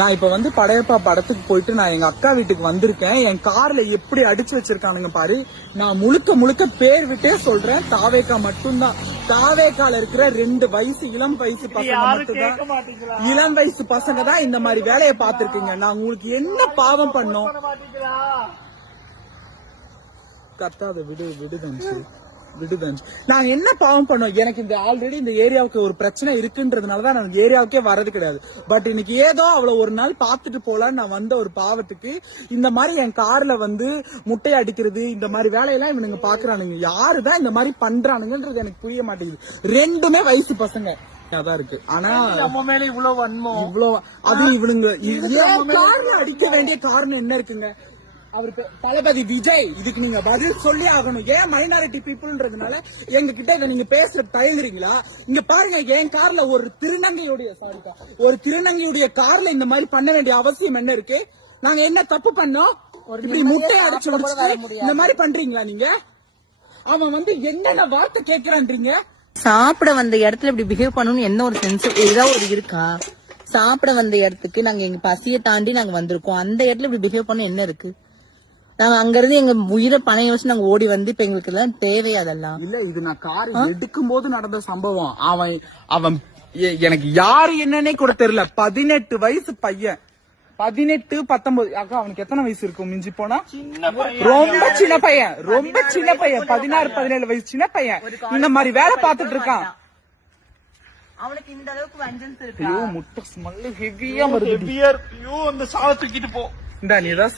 நான் இப்ப வந்து படையப்பா படத்துக்கு போயிட்டு நான் எங்க அக்கா வீட்டுக்கு வந்திருக்கேன். என் கார்ல எப்படி அடிச்சு வச்சிருக்கானுங்க பாரு. நான் முழுக்க பேர் விட்டே சொல்றேன், தாவேக்கா மட்டும்தான். தாவேக்கால இருக்கிற 2 வயசு இளம் வயசு பசங்க மட்டும்தான், இளம் வயசு பசங்க தான் இந்த மாதிரி வேலையை பார்த்திருக்கீங்க. நான் உங்களுக்கு என்ன பாவம் பண்ணோம்? கத்தாத விடுதஞ்சு. நாங்க என்ன பாவம் பண்ணோம்? எனக்கு இந்த ஆல்ரெடி இந்த ஏரியாவுக்கு ஒரு பிரச்சனை இருக்குன்றதுனாலதான் நான் ஏரியாவுக்கே வர்றது கிடையாது. பட் இன்னைக்கு ஏதோ அவளை ஒரு நாள் பாத்துட்டு போலான்னு நான் வந்த ஒரு பாவத்துக்கு இந்த மாதிரி என் கார்ல வந்து முட்டையை அடிக்கிறது, இந்த மாதிரி வேலையெல்லாம் இவனுங்க பாக்குறானுங்க. யாருதான் இந்த மாதிரி பண்றானுங்கன்றது எனக்கு புரிய மாட்டேங்குது. 2மே வயசு பசங்க தான் இருக்கு. ஆனா நம்ம மேல இவ்வளவு வன்மம், இவ்வளவு அது இவனுங்க கார்ல அடிக்க வேண்டிய காரணம் என்ன இருக்குங்க? அவரு தளபதி விஜய், இதுக்கு நீங்க பதில் சொல்லி ஆகணும். ஏன் மைனாரிட்டி பீப்புள்ன்றதுனால எங்க கிட்ட இதை நீங்க பேசுற தயங்குறீங்களா? இங்க பாருங்க, என் கார்ல ஒரு திருநங்கையுடைய கார்ல இந்த மாதிரி பண்ண வேண்டிய அவசியம் என்ன இருக்கு? நாங்க என்ன தப்பு பண்ணோம்? இப்படி முட்டை அடிச்சு இந்த மாதிரி பண்றீங்களா நீங்க? அவன் வந்து என்னென்ன வார்த்தை கேட்கிறான்றீங்க? சாப்பிட வந்த இடத்துல இப்படி பிஹேவ் பண்ணணும்னு என்ன ஒரு சென்ஸ் ஏதாவது ஒரு இருக்கா? சாப்பிட வந்த இடத்துக்கு நாங்க எங்க பசியை தாண்டி நாங்க வந்திருக்கோம். அந்த இடத்துல இப்படி பிஹேவ் பண்ண என்ன இருக்கு? நாங்க அங்க இருந்து எங்க உயிரை பணைய வச்சு நாங்க ஓடி வந்து இப்ப எங்களுக்கு எல்லாம் தேவை அதெல்லாம் இல்ல. இது நான் கார் எடுக்கும் போது நடந்த சம்பவம். அவன் எனக்கு யாரு என்னன்னே கூட தெரியல. 18 வயசு பையன், 18 19. அக்கா அவனுக்கு எத்தனை வயசு இருக்கும் மிஞ்சி போனா? ரொம்ப சின்ன பையன், 16 17 வயசு சின்ன பையன் இந்த மாதிரி வேலை பார்த்துட்டு இருக்கான். அவனுக்கு இந்த அளவுக்கு வஞ்சன்ஸ் இருக்கு. ஐயோ முட்டை ஸ்மெல் ஹெவியா வருது. அந்த சாவை தூக்கிட்டு போ. இந்த நீ ஏதாவது